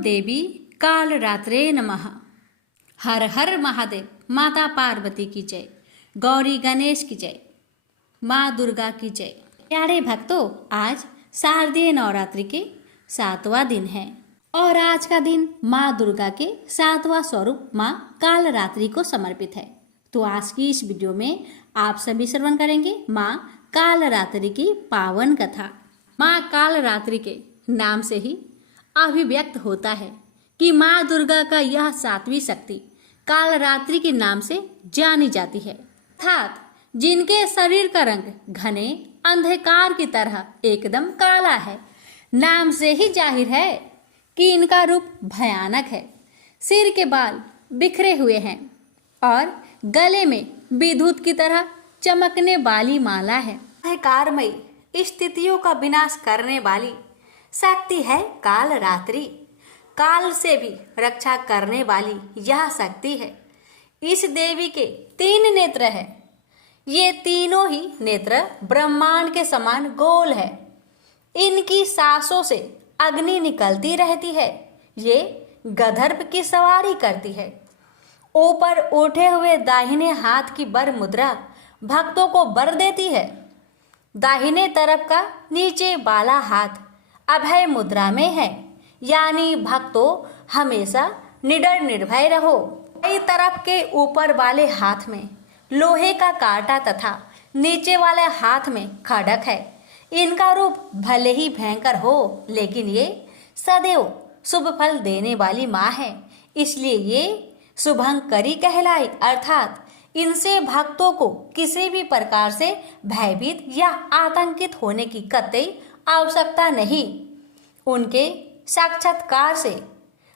देवी कालरात्रे नमः। हर हर महादेव। माता पार्वती की जय, गौरी गणेश की जय, माँ दुर्गा की जय। प्यारे भक्तों, आज शारदीय नवरात्रि के 7वां दिन है और आज का दिन माँ दुर्गा के 7वां स्वरूप माँ कालरात्रि को समर्पित है। तो आज की इस वीडियो में आप सभी श्रवण करेंगे माँ कालरात्रि की पावन कथा। माँ कालरात्रि के नाम से ही अभिव्यक्त होता है कि माँ दुर्गा का यह 7वीं शक्ति कालरात्रि के नाम से जानी जाती है, अर्थात जिनके शरीर का रंग घने अंधकार की तरह एकदम काला है। नाम से ही जाहिर है कि इनका रूप भयानक है। सिर के बाल बिखरे हुए हैं और गले में विद्युत की तरह चमकने वाली माला है। अंधकारमयी स्थितियों का विनाश करने वाली शक्ति है कालरात्रि। काल से भी रक्षा करने वाली यह शक्ति है। इस देवी के 3 नेत्र हैं। ये तीनों ही नेत्र ब्रह्मांड के समान गोल है। इनकी सांसों से अग्नि निकलती रहती है। ये गंधर्व की सवारी करती है। ऊपर उठे हुए दाहिने हाथ की वर मुद्रा भक्तों को वर देती है। दाहिने तरफ का नीचे वाला हाथ अभय मुद्रा में है, यानी भक्तों हमेशा निडर निर्भय रहो। दाई तरफ के ऊपर वाले हाथ में लोहे का कांटा तथा नीचे वाले हाथ में खड़ग है। इनका रूप भले ही भयंकर हो, लेकिन ये सदैव शुभ फल देने वाली माँ है, इसलिए ये शुभंकरी कहलाई। अर्थात इनसे भक्तों को किसी भी प्रकार से भयभीत या आतंकित होने की कतई आवश्यकता नहीं। उनके साक्षात्कार से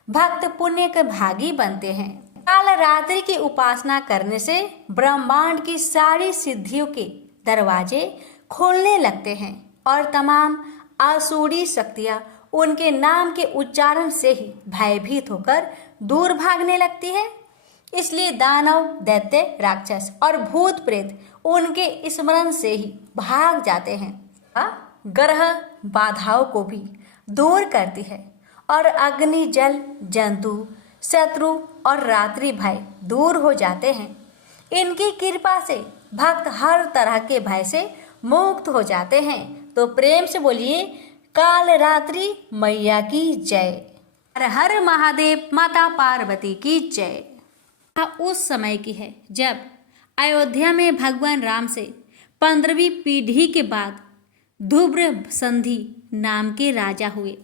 भक्त पुण्य के भागी बनते हैं। कालरात्रि की उपासना करने से ब्रह्मांड की सारी सिद्धियों के दरवाजे खोलने लगते हैं और तमाम आसुरी शक्तियां उनके नाम के उच्चारण से ही भयभीत होकर दूर भागने लगती है। इसलिए दानव, दैत्य, राक्षस और भूत प्रेत उनके स्मरण से ही भाग जाते हैं। ग्रह बाधाओं को भी दूर करती है और अग्नि, जल, जंतु, शत्रु और रात्रि भय दूर हो जाते हैं। इनकी कृपा से भक्त हर तरह के भय से मुक्त हो जाते हैं। तो प्रेम से बोलिए कालरात्रि मैया की जय। हर हर महादेव। माता पार्वती की जय। उस समय की है जब अयोध्या में भगवान राम से 15वीं पीढ़ी के बाद ध्रुव संधि नाम के राजा हुए।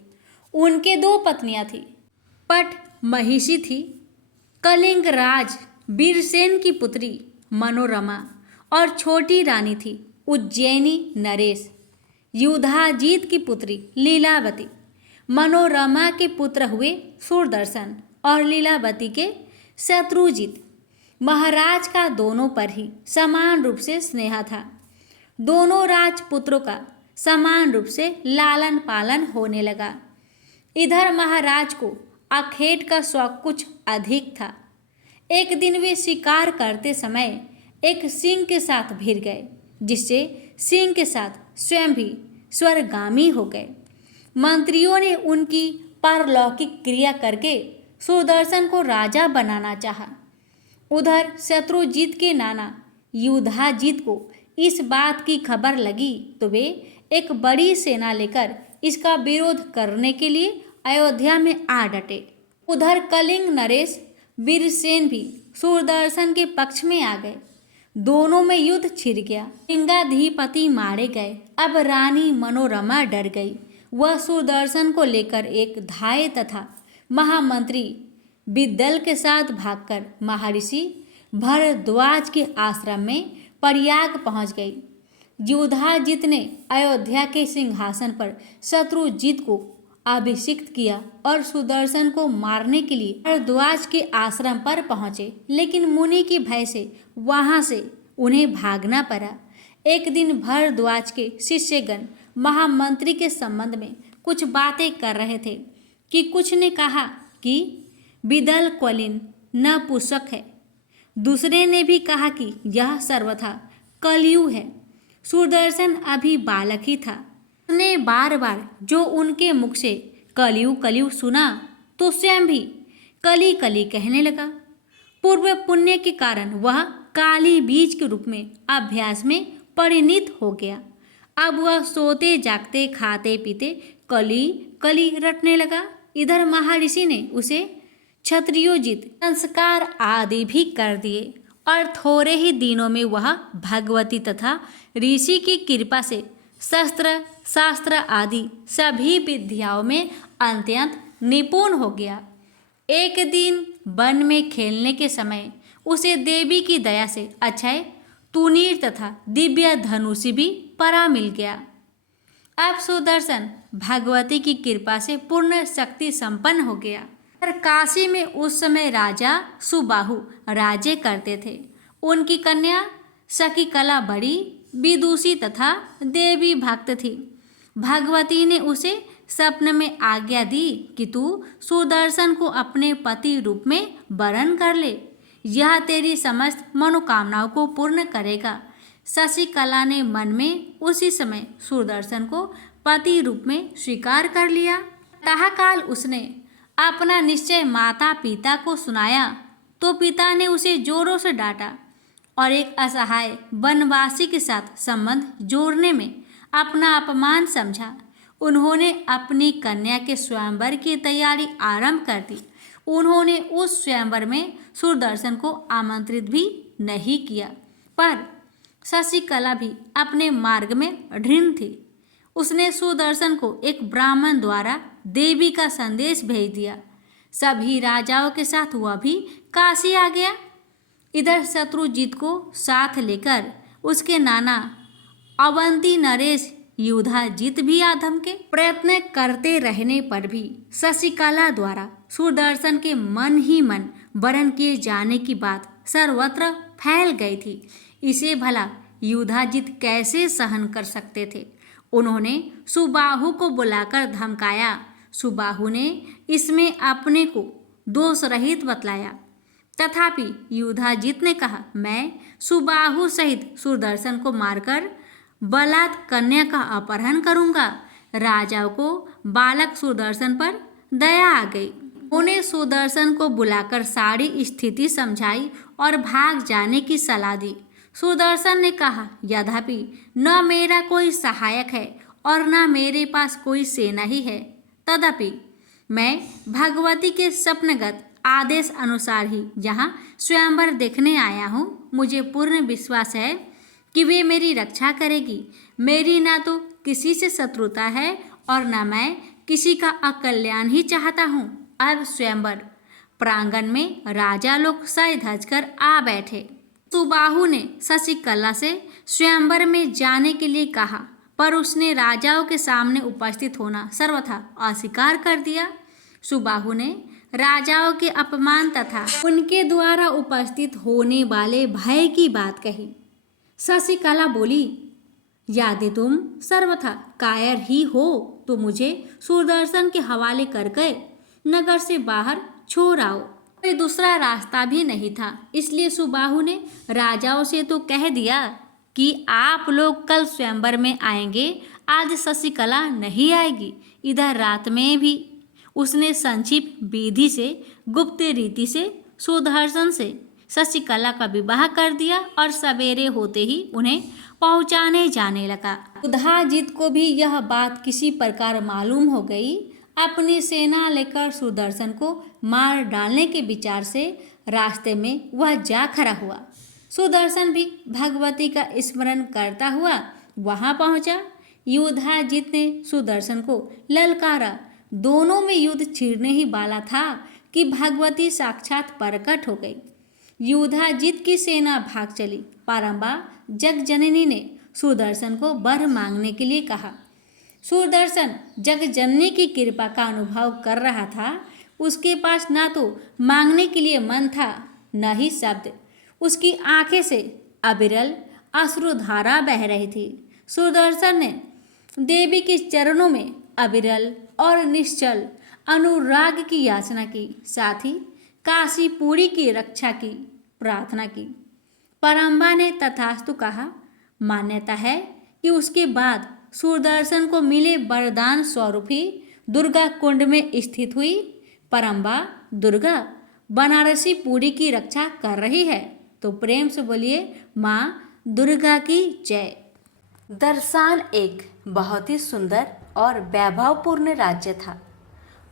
उनके 2 पत्नियां थी। पट महिषी थी, कलिंग राज वीरसेन की पुत्री मनोरमा, और छोटी रानी थी उज्जैनी नरेश युधाजीत की पुत्री लीलावती। मनोरमा के पुत्र हुए सूरदर्शन और लीलावती के शत्रुजीत। महाराज का दोनों पर ही समान रूप से स्नेह था। दोनों राजपुत्रों का समान रूप से लालन पालन होने लगा। इधर महाराज को आखेट का शौक कुछ अधिक था। एक दिन वे शिकार करते समय एक सिंह के साथ भिड़ गए, जिससे सिंह के साथ स्वयं भी स्वर्गामी हो गए। मंत्रियों ने उनकी पारलौकिक क्रिया करके सुदर्शन को राजा बनाना चाहा। उधर शत्रुजीत के नाना युधाजीत को इस बात की खबर लगी तो वे एक बड़ी सेना लेकर इसका विरोध करने के लिए अयोध्या में आ डटे। उधर कलिंग नरेश वीरसेन भी सूरदर्शन के पक्ष में आ गए। दोनों में युद्ध छिड़ गया। लिंगाधिपति मारे गए। अब रानी मनोरमा डर गई। वह सूरदर्शन को लेकर एक धाये तथा महामंत्री विदल के साथ भागकर महर्षि भरद्वाज के आश्रम में प्रयाग पहुंच गई। युधाजीत ने अयोध्या के सिंहासन पर शत्रुजीत को अभिषिक्त किया और सुदर्शन को मारने के लिए भरद्वाज के आश्रम पर पहुंचे, लेकिन मुनि के भय से वहां से उन्हें भागना पड़ा। एक दिन भरद्वाज के शिष्यगण महामंत्री के संबंध में कुछ बातें कर रहे थे कि कुछ ने कहा कि विदल कुलीन नपुंसक है। दूसरे ने भी कहा कि यह सर्वथा कलयुग है। सुदर्शन अभी बालक ही था। उसने बार बार जो उनके मुख से कलयुग कलयुग सुना तो स्वयं भी कली कली कहने लगा। पूर्व पुण्य के कारण वह काली बीज के रूप में अभ्यास में परिणित हो गया। अब वह सोते जागते खाते पीते कली कली रटने लगा। इधर महर्षि ने उसे क्षत्रियोचित संस्कार आदि भी कर दिए और थोड़े ही दिनों में वह भगवती तथा ऋषि की कृपा से शस्त्र शास्त्र आदि सभी विद्याओं में अत्यंत निपुण हो गया। एक दिन वन में खेलने के समय उसे देवी की दया से अक्षय तुनीर तथा दिव्य धनुष भी परा मिल गया। अब सुदर्शन भगवती की कृपा से पूर्ण शक्ति संपन्न हो गया। पर काशी में उस समय राजा सुबाहु राज्य करते थे। उनकी कन्या शकीकला बड़ी विदुषी तथा देवी भक्त थी। भगवती ने उसे स्वप्न में आज्ञा दी कि तू सुदर्शन को अपने पति रूप में वरण कर ले, यह तेरी समस्त मनोकामनाओं को पूर्ण करेगा। शशिकला ने मन में उसी समय सुदर्शन को पति रूप में स्वीकार कर लिया। प्रातः काल उसने अपना निश्चय माता पिता को सुनाया तो पिता ने उसे जोरों से डांटा और एक असहाय वनवासी के साथ संबंध जोड़ने में अपना अपमान समझा। उन्होंने अपनी कन्या के स्वयंवर की तैयारी आरंभ कर दी। उन्होंने उस स्वयंवर में सुदर्शन को आमंत्रित भी नहीं किया, पर शशिकला भी अपने मार्ग में अधीन थी। उसने सुदर्शन को एक ब्राह्मण द्वारा देवी का संदेश भेज दिया। सभी राजाओं के साथ वह भी काशी आ गया। इधर शत्रुजीत को साथ लेकर उसके नाना अवंती नरेश युधाजीत भी आधम के प्रयत्न करते रहने पर भी शशिकला द्वारा सुदर्शन के मन ही मन वरण किए जाने की बात सर्वत्र फैल गई थी। इसे भला युधाजीत कैसे सहन कर सकते थे। उन्होंने सुबाहु को बुलाकर धमकाया। सुबाहु ने इसमें अपने को दोष रहित बतलाया। तथापि युधाजीत ने कहा, मैं सुबाहु सहित सुदर्शन को मारकर बलात् कन्या का अपहरण करूंगा। राजाओं को बालक सुदर्शन पर दया आ गई। उन्हें सुदर्शन को बुलाकर सारी स्थिति समझाई और भाग जाने की सलाह दी। सुदर्शन ने कहा, यद्यपि न मेरा कोई सहायक है और न मेरे पास कोई सेना ही है, तथापि मैं भगवती के स्वप्नगत आदेश अनुसार ही यहाँ स्वयंवर देखने आया हूँ। मुझे पूर्ण विश्वास है कि वे मेरी रक्षा करेगी। मेरी ना तो किसी से शत्रुता है और न मैं किसी का अकल्याण ही चाहता हूँ। अब स्वयंवर प्रांगण में राजा लोग सज धज कर आ बैठे। सुबाहु ने शशिकला से स्वयंवर में जाने के लिए कहा, पर उसने राजाओं के सामने उपस्थित होना सर्वथा अस्वीकार कर दिया। सुबाहु ने राजाओं के अपमान तथा उनके द्वारा उपस्थित होने वाले भय की बात कही। शशिकला बोली, यदि तुम सर्वथा कायर ही हो तो मुझे सुदर्शन के हवाले करके नगर से बाहर छोड़ आओ। कोई दूसरा रास्ता भी नहीं था, इसलिए सुबाहु ने राजाओं से तो कह दिया कि आप लोग कल स्वयंवर में आएंगे, आज शशिकला नहीं आएगी। इधर रात में भी उसने संक्षिप्त विधि से गुप्त रीति से सुदर्शन से शशिकला का विवाह कर दिया और सवेरे होते ही उन्हें पहुंचाने जाने लगा। युधाजीत को भी यह बात किसी प्रकार मालूम हो गई। अपनी सेना लेकर सुदर्शन को मार डालने के विचार से रास्ते में वह जा खड़ा हुआ। सुदर्शन भी भगवती का स्मरण करता हुआ वहां पहुंचा। युधाजीत ने सुदर्शन को ललकारा। दोनों में युद्ध छिड़ने ही वाला था कि भगवती साक्षात प्रकट हो गई। युधाजीत की सेना भाग चली। पारंबा जगजननी ने सुदर्शन को वर मांगने के लिए कहा। सुदर्शन जगजननी की कृपा का अनुभव कर रहा था। उसके पास ना तो मांगने के लिए मन था न ही शब्द। उसकी आंखें से अविरल अश्रुधारा बह रही थी। सुदर्शन ने देवी के चरणों में अविरल और निश्चल अनुराग की याचना की, साथ ही काशीपुरी की रक्षा की प्रार्थना की। परम्बा ने तथास्तु कहा। मान्यता है कि उसके बाद सुदर्शन को मिले वरदान स्वरूप ही दुर्गा कुंड में स्थित हुई परम्बा दुर्गा बनारसी पूरी की रक्षा कर रही है, तो प्रेम से बोलिए माँ दुर्गा की जय। दर्शान एक बहुत ही सुंदर और वैभवपूर्ण राज्य था।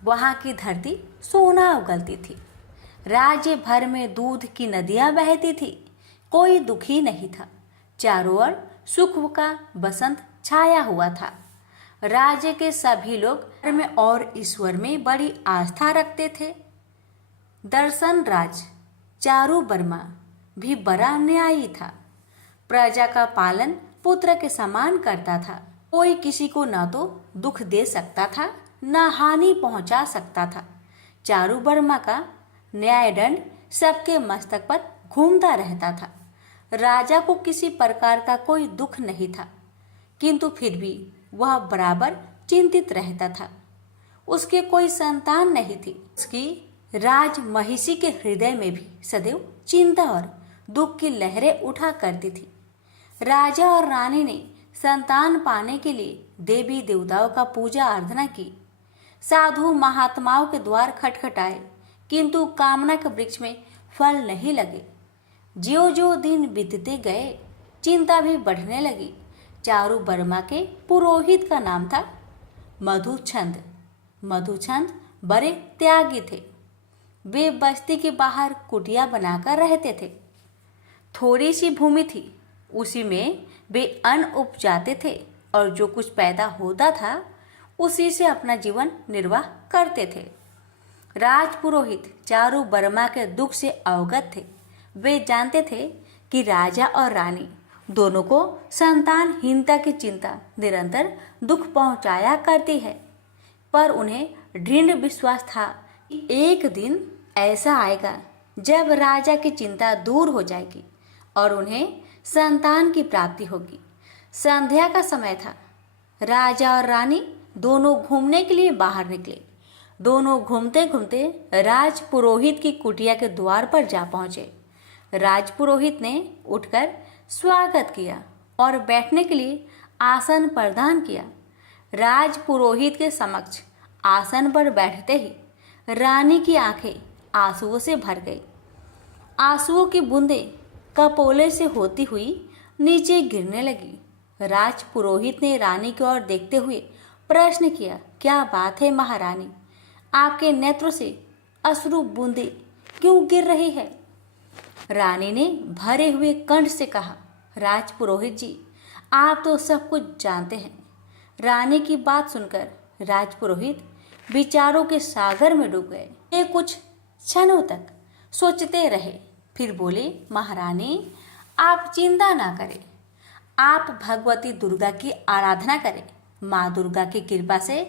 वहाँ की धरती सोना उगलती थी। राज्य भर में दूध की नदियाँ बहती थी। कोई दुखी नहीं था। चारों ओर सुख का बसंत छाया हुआ था। राज्य के सभी लोग धर्म में और ईश्वर में बड़ी आस्था रखते थे। दर्शन राज चारू वर्मा भी बड़ा न्यायी था। प्रजा का पालन पुत्र के समान करता था। कोई किसी को न तो दुख दे सकता था न हानि पहुंचा सकता था। चारू वर्मा का न्यायदंड सबके मस्तक पर घूमता रहता था। राजा को किसी प्रकार का कोई दुख नहीं था, किंतु फिर भी वह बराबर चिंतित रहता था। उसके कोई संतान नहीं थी। उसकी राज महिषी के हृदय में भी सदैव चिंता और दुख की लहरें उठा करती थी। राजा और रानी ने संतान पाने के लिए देवी देवताओं का पूजा आराधना की। साधु महात्माओं के द्वार खटखटाए, किंतु कामना के वृक्ष में फल नहीं लगे। ज्यों ज्यों दिन बीतते गए चिंता भी बढ़ने लगी। चारू वर्मा के पुरोहित का नाम था मधुचंद। मधुचंद बड़े त्यागी थे। वे बस्ती के बाहर कुटिया बनाकर रहते थे। थोड़ी सी भूमि थी, उसी में वे अन्न उपजाते थे और जो कुछ पैदा होता था उसी से अपना जीवन निर्वाह करते थे। राजपुरोहित चारू वर्मा के दुख से अवगत थे। वे जानते थे कि राजा और रानी दोनों को संतानहीनता की चिंता निरंतर दुख पहुंचाया करती है, पर उन्हें दृढ़ विश्वास था कि एक दिन ऐसा आएगा जब राजा की चिंता दूर हो जाएगी और उन्हें संतान की प्राप्ति होगी। संध्या का समय था। राजा और रानी दोनों घूमने के लिए बाहर निकले। दोनों घूमते घूमते राजपुरोहित की कुटिया के द्वार पर जा पहुंचे। राजपुरोहित ने उठकर स्वागत किया और बैठने के लिए आसन प्रदान किया। राजपुरोहित के समक्ष आसन पर बैठते ही रानी की आंखें आंसुओं से भर गई। आंसुओं की बूंदें कपोले से होती हुई नीचे गिरने लगी। राजपुरोहित ने रानी की ओर देखते हुए प्रश्न किया, क्या बात है महारानी, आपके नेत्र से अश्रु बूंदें क्यों गिर रही है? रानी ने भरे हुए कंठ से कहा, राजपुरोहित जी, आप तो सब कुछ जानते हैं। रानी की बात सुनकर राजपुरोहित विचारों के सागर में डूब गए। ये कुछ क्षणों तक सोचते रहे, फिर बोले, महारानी आप चिंता ना करें, आप भगवती दुर्गा की आराधना करें। माँ दुर्गा की कृपा से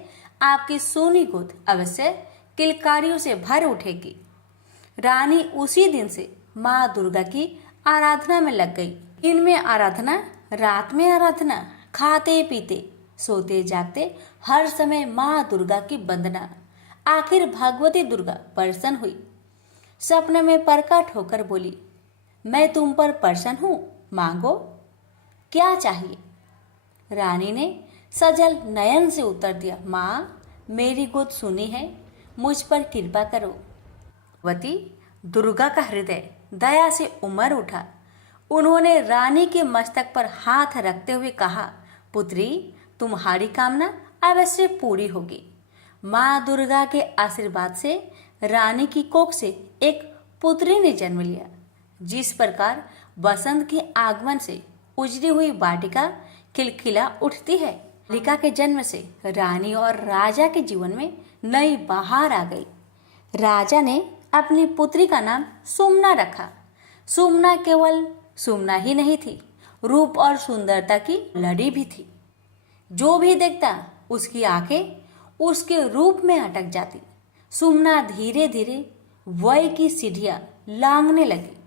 आपकी सोनी गोद अवश्य किलकारियों से भर उठेगी। रानी उसी दिन से माँ दुर्गा की आराधना में लग गई। दिन में आराधना, रात में आराधना, खाते पीते सोते जागते हर समय माँ दुर्गा की वंदना। आखिर भगवती दुर्गा प्रसन्न हुई। सपने में प्रकट होकर बोली, मैं तुम पर प्रसन्न हूँ, मांगो क्या चाहिए। रानी ने सजल नयन से उत्तर दिया, माँ मेरी गोद सुनी है, मुझ पर कृपा करो। भगवती दुर्गा का हृदय दया से उमड़ उठा। उन्होंने रानी के मस्तक पर हाथ रखते हुए कहा, पुत्री तुम्हारी कामना अवश्य पूरी होगी। माँ दुर्गा के आशीर्वाद से रानी की कोख से एक पुत्री ने जन्म लिया। जिस प्रकार बसंत के आगमन से उजड़ी हुई वाटिका खिलखिला उठती है, बालिका के जन्म से रानी और राजा के जीवन में नई बहार आ गई। राजा ने अपनी पुत्री का नाम सुमना रखा। सुमना केवल सुमना ही नहीं थी, रूप और सुंदरता की लड़ी भी थी। जो भी देखता उसकी आंखें उसके रूप में अटक जाती। सुमना धीरे धीरे वय की सीढ़ियां लांघने लगी।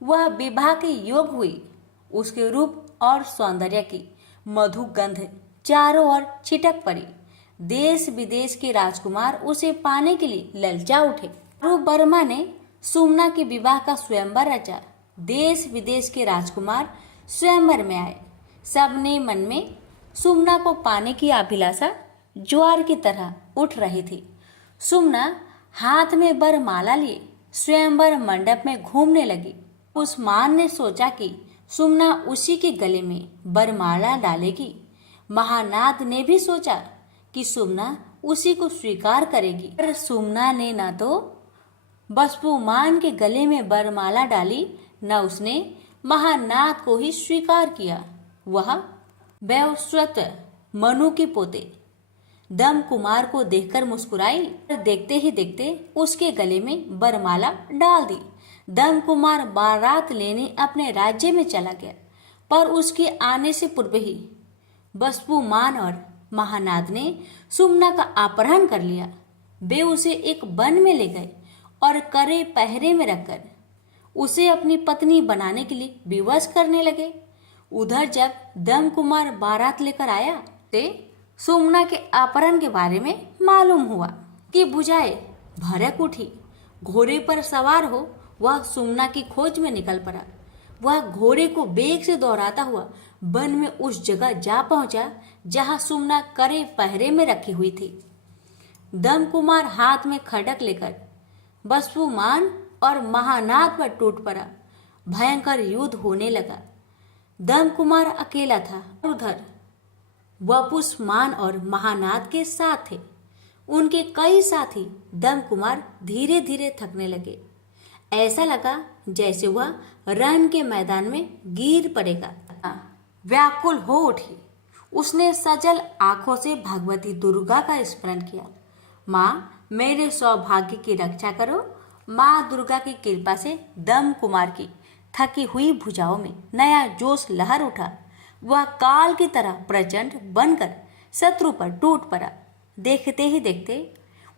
वह विवाह के योग हुई। उसके रूप और सौंदर्य की मधु गंध चारों ओर छिटक पड़ी। देश विदेश के राजकुमार उसे पाने के लिए ललचा उठे। चारू वर्मा ने सुमना के विवाह का स्वयंवर रचा। देश विदेश के राजकुमार स्वयंवर में आए। सबने मन में सुमना को पाने की अभिलाषा ज्वार की तरह उठ रही थी। सुमना हाथ में बरमाला लिए स्वयंवर मंडप में घूमने लगी। उस मान ने सोचा कि सुमना उसी के गले में बरमाला डालेगी। महानाद ने भी सोचा कि सुमना उसी को स्वीकार करेगी, पर सुमना ने न तो बसपुमान के गले में बरमाला डाली, न उसने महानाद को ही स्वीकार किया। वह वैवस्वत मनु के पोते दम कुमार को देखकर मुस्कुराई, देखते ही देखते उसके गले में बरमाला डाल दी। दम कुमार बारात लेने अपने राज्य में चला गया, पर उसके आने से पूर्व ही बसपुमान और महानाद ने सुमना का अपहरण कर लिया। वे उसे एक वन में ले गए और करे पहरे में रखकर उसे अपनी पत्नी बनाने के लिए विवश करने लगे। उधर जब दम कुमार बारात लेकर आया तो सुमना के अपहरण के बारे में मालूम हुआ कि बुझाए भड़क उठी। घोड़े पर सवार हो वह सुमना की खोज में निकल पड़ा। वह घोड़े को बेग से दौड़ाता हुआ वन में उस जगह जा पहुंचा जहां सुमना करे पहरे में रखी हुई थी। दम कुमार हाथ में खड़क लेकर बसपुमान और महानाद पर टूट पड़ा। भयंकर युद्ध होने लगा। दम कुमार अकेला था, उधर वपुष्मान और महानाद के साथ थे। उनके कई साथी दम कुमार धीरे धीरे थकने लगे। ऐसा लगा जैसे वह रण के मैदान में गिर पड़ेगा। व्याकुल हो उठी। उसने सजल आंखों से भगवती दुर्गा का स्मरण किया। माँ, मेरे सौभाग्य की रक्षा करो। माँ दुर्गा की कृपा से दम कुमार की थकी हुई भुजाओं में नया जोश लहर उठा। वह काल की तरह प्रचंड बनकर शत्रु पर टूट पड़ा। देखते ही देखते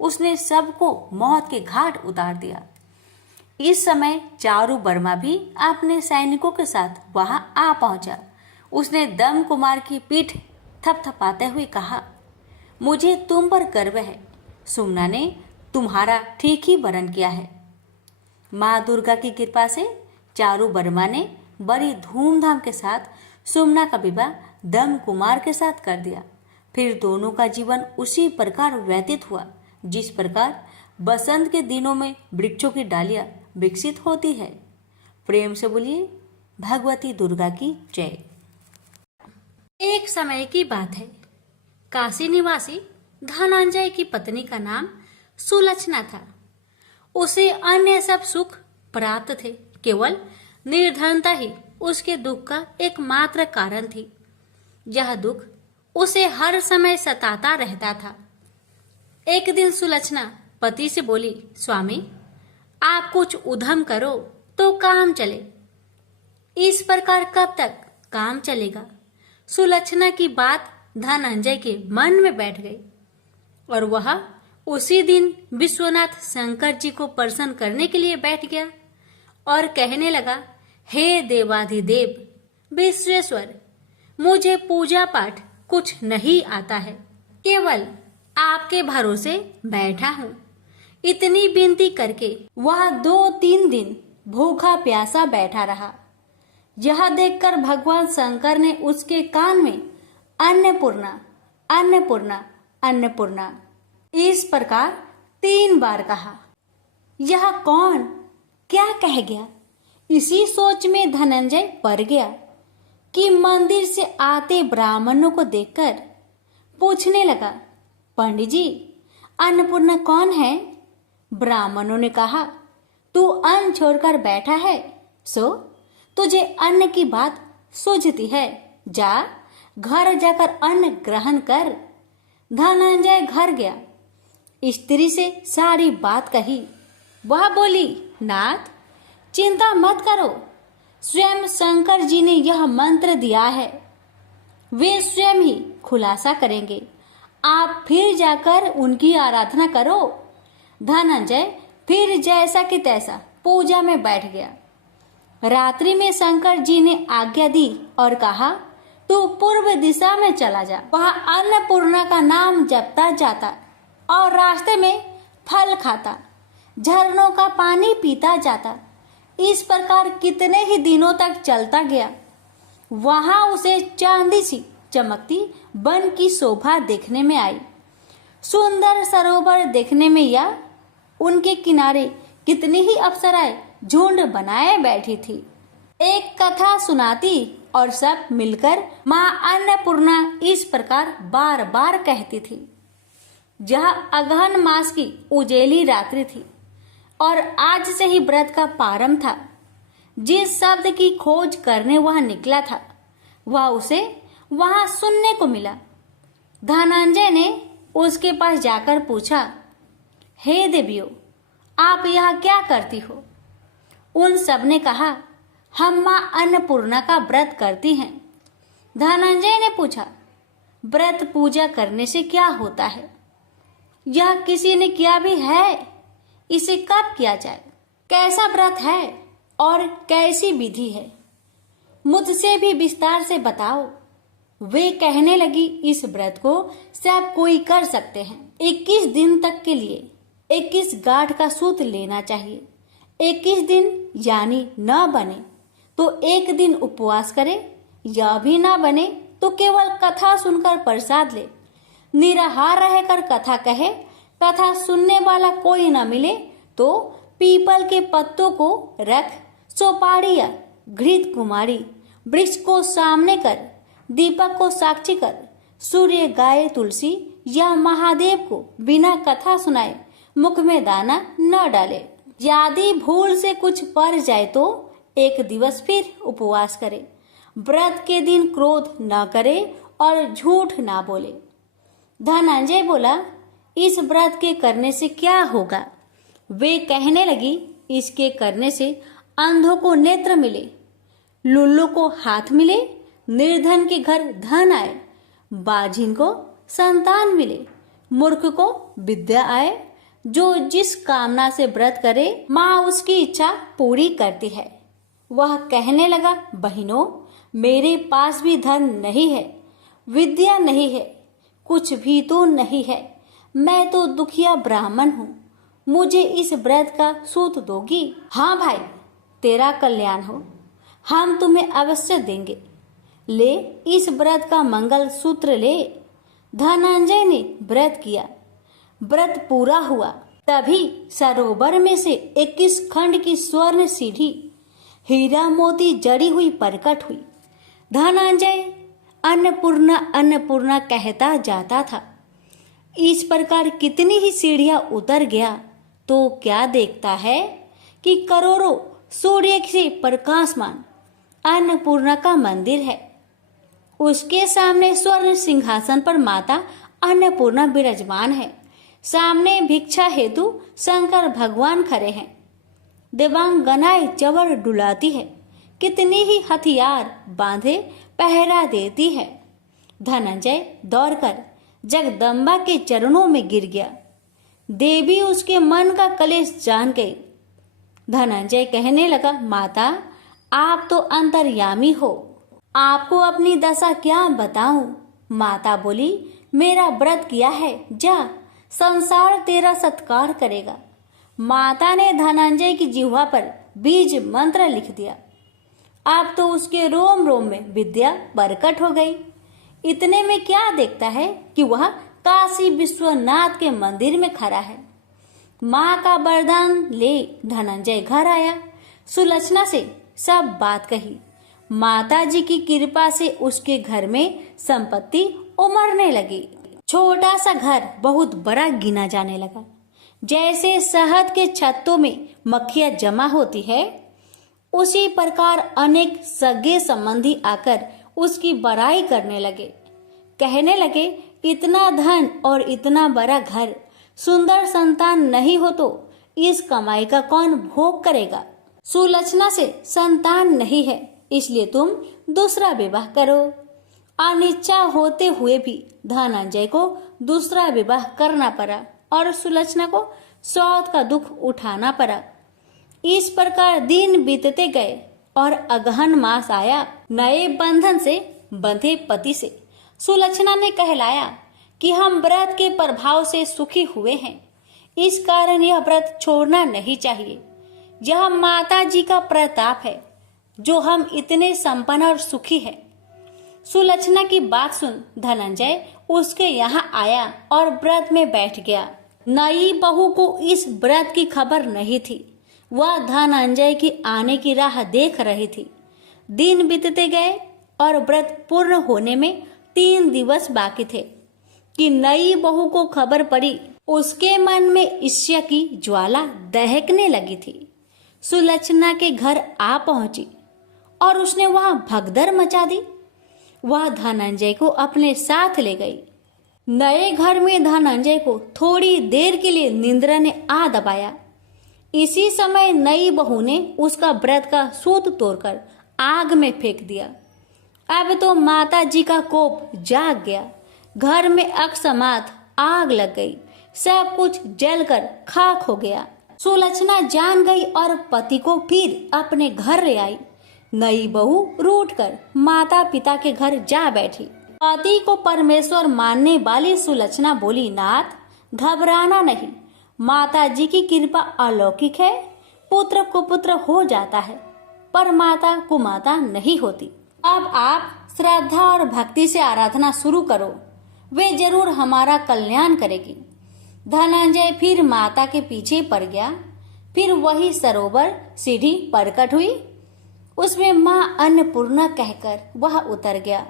उसने सबको मौत के घाट उतार दिया। इस समय चारू वर्मा भी अपने सैनिकों के साथ वहां आ पहुंचा। उसने दम कुमार की पीठ थपथपाते हुए कहा, मुझे तुम पर गर्व है। सुमना ने तुम्हारा ठीक ही वरण किया है। माँ दुर्गा की कृपा से चारू वर्मा ने बड़ी धूमधाम के साथ सुमना का विवाह दम कुमार के साथ कर दिया। फिर दोनों का जीवन उसी प्रकार व्यतीत हुआ जिस प्रकार बसंत के दिनों में वृक्षों की डालियां विकसित होती है। प्रेम से बोलिए भगवती दुर्गा की जय। एक समय की बात है। काशी निवासी धनंजय की पत्नी का नाम सुलक्षणा था। उसे अन्य सब सुख प्राप्त थे, केवल निर्धनता ही उसके दुख का एकमात्र कारण थी। यह दुख उसे हर समय सताता रहता था। एक दिन सुलक्षणा पति से बोली, स्वामी, आप कुछ उद्यम करो तो काम चले। इस प्रकार कब तक काम चलेगा? सुलक्षणा की बात धनंजय के मन में बैठ गई और वह उसी दिन विश्वनाथ शंकर जी को प्रसन्न करने के लिए बैठ गया और कहने लगा, हे देवाधिदेव विश्वेश्वर, मुझे पूजा पाठ कुछ नहीं आता है, केवल आपके भरोसे बैठा हूँ। इतनी विनती करके वह 2-3 दिन भूखा प्यासा बैठा रहा। यह देखकर भगवान शंकर ने उसके कान में अन्नपूर्णा अन्नपूर्णा अन्नपूर्णा इस प्रकार 3 बार कहा। यह कौन क्या कह गया? इसी सोच में धनंजय पड़ गया कि मंदिर से आते ब्राह्मणों को देखकर पूछने लगा, पंडित जी, अन्नपूर्णा कौन है? ब्राह्मणों ने कहा, तू अन्न छोड़कर बैठा है, सो तुझे अन्न की बात सूझती है। जा घर जाकर अन्न ग्रहण कर। धनंजय घर गया, स्त्री से सारी बात कही। वह बोली, नाथ, चिंता मत करो, स्वयं शंकर जी ने यह मंत्र दिया है, वे स्वयं ही खुलासा करेंगे। आप फिर जाकर उनकी आराधना करो। धनंजय फिर जैसा कि तैसा पूजा में बैठ गया। रात्रि में शंकर जी ने आज्ञा दी और कहा, तू पूर्व दिशा में चला जा। वहां अन्नपूर्णा का नाम जपता जाता और रास्ते में फल खाता, झरनों का पानी पीता जाता। इस प्रकार कितने ही दिनों तक चलता गया। वहां उसे चांदी सी चमकती वन की शोभा देखने में आई। सुंदर सरोवर देखने में या उनके किनारे कितनी ही अप्सराएं झुंड बनाए बैठी थी। एक कथा सुनाती और सब मिलकर माँ अन्नपूर्णा इस प्रकार बार बार कहती थी। जहाँ अगहन मास की उजेली रात्रि थी और आज से ही व्रत का प्रारंभ था। जिस शब्द की खोज करने वह निकला था वह उसे वहां सुनने को मिला। धनंजय ने उसके पास जाकर पूछा, हे देवियों, आप यहाँ क्या करती हो? उन सब ने कहा, हम माँ अन्नपूर्णा का व्रत करती हैं। धनंजय ने पूछा, व्रत पूजा करने से क्या होता है? यह किसी ने किया भी है? इसे कब किया जाए? कैसा व्रत है और कैसी विधि है? मुझसे भी विस्तार से बताओ। वे कहने लगी, इस व्रत को सब कोई कर सकते हैं। 21 दिन तक के लिए 21 गांठ का सूत लेना चाहिए। 21 दिन यानी न बने तो एक दिन उपवास करे, या भी ना बने तो केवल कथा सुनकर प्रसाद ले। निराहार रहकर कथा कहे, कथा सुनने वाला कोई न मिले तो पीपल के पत्तों को रख, सुपारी या घृत कुमारी, वृक्ष को सामने कर, दीपक को साक्षी कर, सूर्य, गाय, तुलसी या महादेव को बिना कथा सुनाए मुख में दाना न डाले। यदि भूल से कुछ पड़ जाए तो एक दिवस फिर उपवास करे। व्रत के दिन क्रोध न करे और झूठ ना बोले। धनंजय बोला, इस व्रत के करने से क्या होगा? वे कहने लगी, इसके करने से अंधों को नेत्र मिले, लुल्लू को हाथ मिले, निर्धन के घर धन आए, बाझिन को संतान मिले, मूर्ख को विद्या आए। जो जिस कामना से व्रत करे माँ उसकी इच्छा पूरी करती है। वह कहने लगा, बहनों, मेरे पास भी धन नहीं है, विद्या नहीं है, कुछ भी तो नहीं है। मैं तो दुखिया ब्राह्मण हूँ। मुझे इस व्रत का सूत दोगी? हाँ भाई, तेरा कल्याण हो, हम तुम्हें अवश्य देंगे। ले, इस व्रत का मंगल सूत्र ले। धनंजय ने व्रत किया। व्रत पूरा हुआ। तभी सरोवर में से 21 खंड की स्वर्ण सीढ़ी हीरा मोती जड़ी हुई प्रकट हुई। धनंजय अन्नपूर्णा अन्नपूर्णा कहता जाता था। इस प्रकार कितनी ही सीढ़ियां उतर गया तो क्या देखता है कि करोड़ों सूर्य से प्रकाशमान अन्नपूर्णा का मंदिर है। उसके सामने स्वर्ण सिंहासन पर माता अन्नपूर्णा विराजमान है। सामने भिक्षा हेतु शंकर भगवान खड़े हैं। देवांगनाएं चवर डुलाती है। कितनी ही हथियार बांधे पहरा देती है। धनंजय दौड़कर जगदम्बा के चरणों में गिर गया। देवी उसके मन का कलेश जान गई। धनंजय कहने लगा, माता, आप तो अंतर्यामी हो, आपको अपनी दशा क्या बताऊं? माता बोली, मेरा व्रत किया है, जा, संसार तेरा सत्कार करेगा। माता ने धनंजय की जिह्वा पर बीज मंत्र लिख दिया। अब तो उसके रोम रोम में विद्या प्रकट हो गई। इतने में क्या देखता है कि वह काशी विश्वनाथ के मंदिर में खड़ा है। माँ का वरदान ले धनंजय घर आया। सुलक्षणा से सब बात कही। माता जी की कृपा से उसके घर में संपत्ति उमड़ने लगी। छोटा सा घर बहुत बड़ा गिना जाने लगा। जैसे शहद के छत्तों में मक्खियां जमा होती है, उसी प्रकार अनेक सगे संबंधी आकर उसकी बड़ाई करने लगे। कहने लगे, इतना धन और इतना बड़ा घर, सुंदर संतान नहीं हो तो इस कमाई का कौन भोग करेगा? सुलक्षणा से संतान नहीं है, इसलिए तुम दूसरा विवाह करो। अनिच्छा होते हुए भी धनंजय को दूसरा विवाह करना पड़ा और सुलक्षणा को सौत का दुख उठाना पड़ा। इस प्रकार दिन बीतते गए और अगहन मास आया। नए बंधन से बंधे पति से सुलक्षणा ने कहलाया कि हम व्रत के प्रभाव से सुखी हुए हैं, इस कारण यह व्रत छोड़ना नहीं चाहिए। यह माता जी का प्रताप है जो हम इतने संपन्न और सुखी हैं। सुलक्षणा की बात सुन धनंजय उसके यहाँ आया और व्रत में बैठ गया। नई बहू को इस व्रत की खबर नहीं थी। वह धनंजय की आने की राह देख रही थी। दिन बीतते गए और व्रत पूर्ण होने में 3 दिवस बाकी थे कि नई बहू को खबर पड़ी। उसके मन में ईर्ष्या की ज्वाला दहकने लगी थी। सुलक्षणा के घर आ पहुंची और उसने वहां भगदड़ मचा दी। वह धनंजय को अपने साथ ले गई। नए घर में धनंजय को थोड़ी देर के लिए निंद्रा ने आ दबाया। इसी समय नई बहू ने उसका व्रत का सूत तोड़कर आग में फेंक दिया। अब तो माता जी का कोप जाग गया। घर में अकस्मात आग लग गई। सब कुछ जलकर खाक हो गया। सुलक्षणा जान गई और पति को फिर अपने घर ले आई। नई बहू रूठकर माता पिता के घर जा बैठी। पति को परमेश्वर मानने वाली सुलक्षणा बोली, नाथ घबराना नहीं, माता जी की कृपा अलौकिक है। पुत्र कुपुत्र हो जाता है पर माता कुमाता नहीं होती। अब आप श्रद्धा और भक्ति से आराधना शुरू करो, वे जरूर हमारा कल्याण करेगी। धनंजय फिर माता के पीछे पड़ गया। फिर वही सरोवर सीढ़ी प्रकट हुई। उसमें माँ अन्नपूर्णा कहकर वह उतर गया।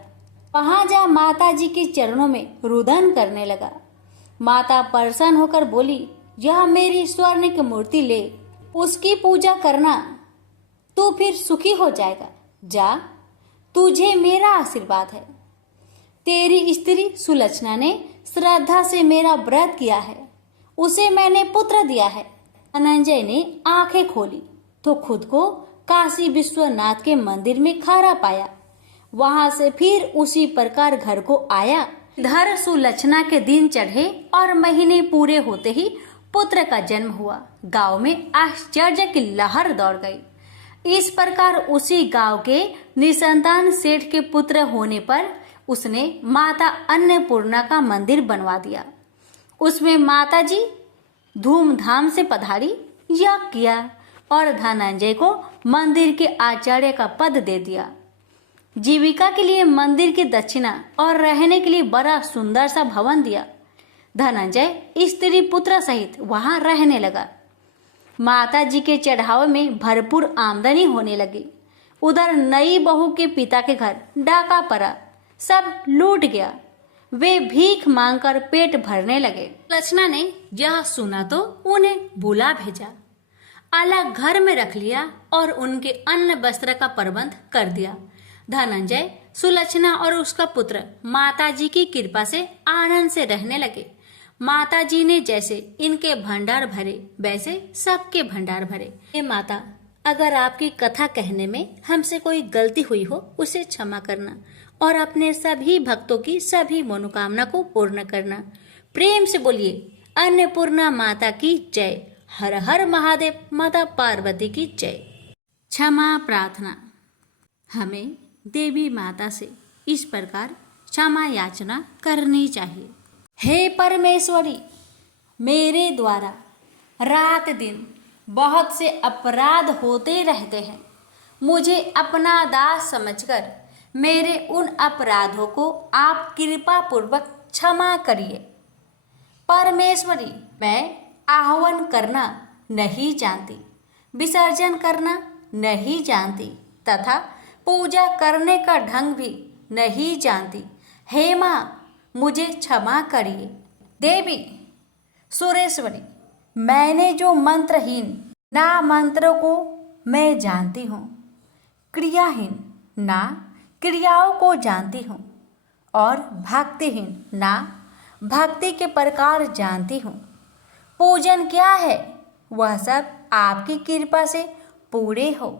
वहां जा माता जी के चरणों में रुदन करने लगा। माता प्रसन्न होकर बोली, यह मेरी स्वर्ण की मूर्ति ले, उसकी पूजा करना, तू फिर सुखी हो जाएगा। जा, तुझे मेरा आशीर्वाद है। तेरी स्त्री सुलक्षणा ने श्रद्धा से मेरा व्रत किया है, उसे मैंने पुत्र दिया है। धनंजय ने आंखें खोली तो खुद को काशी विश्वनाथ के मंदिर में खड़ा पाया। वहां से फिर उसी प्रकार घर को आया। इधर सुलक्षणा के दिन चढ़े और महीने पूरे होते ही पुत्र का जन्म हुआ। गांव में आश्चर्य की लहर दौड़ गई। इस प्रकार उसी गांव के निसंतान सेठ के पुत्र होने पर उसने माता अन्नपूर्णा का मंदिर बनवा दिया। उसमें माता जी धूमधाम से पधारी, यज्ञ किया और धनंजय को मंदिर के आचार्य का पद दे दिया। जीविका के लिए मंदिर की दक्षिणा और रहने के लिए बड़ा सुंदर सा भवन दिया। धनंजय स्त्री पुत्र सहित वहां रहने लगा। माता जी के चढ़ावे में भरपूर आमदनी होने लगी। उधर नई बहू के पिता के घर डाका पड़ा, सब लूट गया। वे भीख मांगकर पेट भरने लगे। लक्षणा ने यह सुना तो उन्हें बुला भेजा, अलग घर में रख लिया और उनके अन्न वस्त्र का प्रबंध कर दिया। धनंजय, सुलक्षणा और उसका पुत्र माता जी की कृपा से आनंद से रहने लगे। माता जी ने जैसे इनके भंडार भरे वैसे सबके भंडार भरे। हे माता, अगर आपकी कथा कहने में हमसे कोई गलती हुई हो उसे क्षमा करना और अपने सभी भक्तों की सभी मनोकामना को पूर्ण करना। प्रेम से बोलिए अन्नपूर्णा माता की जय। हर हर महादेव। माता पार्वती की जय। क्षमा प्रार्थना। हमें देवी माता से इस प्रकार क्षमा याचना करनी चाहिए। हे परमेश्वरी, मेरे द्वारा रात दिन बहुत से अपराध होते रहते हैं। मुझे अपना दास समझकर मेरे उन अपराधों को आप कृपा पूर्वक क्षमा करिए। परमेश्वरी, मैं आह्वान करना नहीं जानती, विसर्जन करना नहीं जानती तथा पूजा करने का ढंग भी नहीं जानती। हे माँ, मुझे क्षमा करिए। देवी सुरेश्वरी, मैंने जो मंत्रहीन ना मंत्रों को मैं जानती हूँ, क्रियाहीन ना क्रियाओं को जानती हूँ और भक्तिहीन ना भक्ति के प्रकार जानती हूँ। पूजन क्या है वह सब आपकी कृपा से पूरे हो।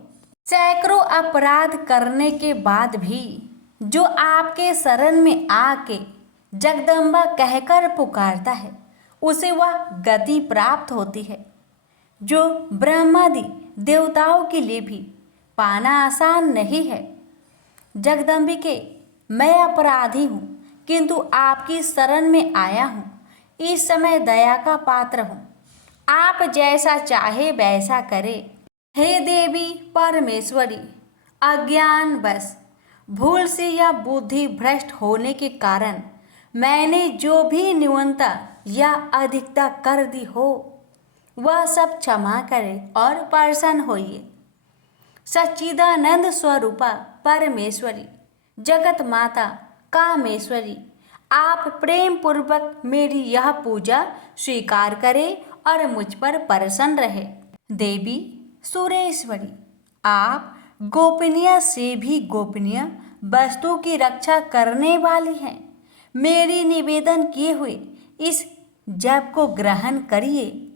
सैकड़ों अपराध करने के बाद भी जो आपके शरण में आके जगदम्बा कहकर पुकारता है उसे वह गति प्राप्त होती है, जो ब्रह्मादि देवताओं के लिए भी पाना आसान नहीं है। जगदम्बिके, मैं अपराधी हूँ किंतु आपकी शरण में आया हूँ। इस समय दया का पात्र हूँ, आप जैसा चाहे वैसा करे। हे देवी परमेश्वरी, अज्ञान बस भूल से या बुद्धि भ्रष्ट होने के कारण मैंने जो भी न्यूनता या अधिकता कर दी हो, वह सब क्षमा करे और प्रसन्न होइए। सच्चिदानंद स्वरूपा परमेश्वरी, जगत माता कामेश्वरी, आप प्रेम पूर्वक मेरी यह पूजा स्वीकार करें और मुझ पर प्रसन्न रहे। देवी सुरेश्वरी, आप गोपनीय से भी गोपनीय वस्तु की रक्षा करने वाली हैं। मेरी निवेदन किए हुए इस जप को ग्रहण करिए।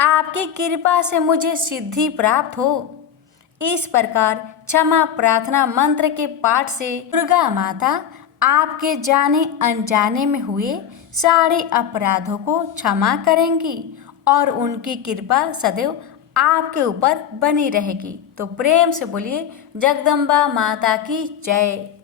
आपकी कृपा से मुझे सिद्धि प्राप्त हो। इस प्रकार क्षमा प्रार्थना मंत्र के पाठ से दुर्गा माता आपके जाने अनजाने में हुए सारे अपराधों को क्षमा करेंगी और उनकी कृपा सदैव आपके ऊपर बनी रहेगी। तो प्रेम से बोलिए जगदम्बा माता की जय।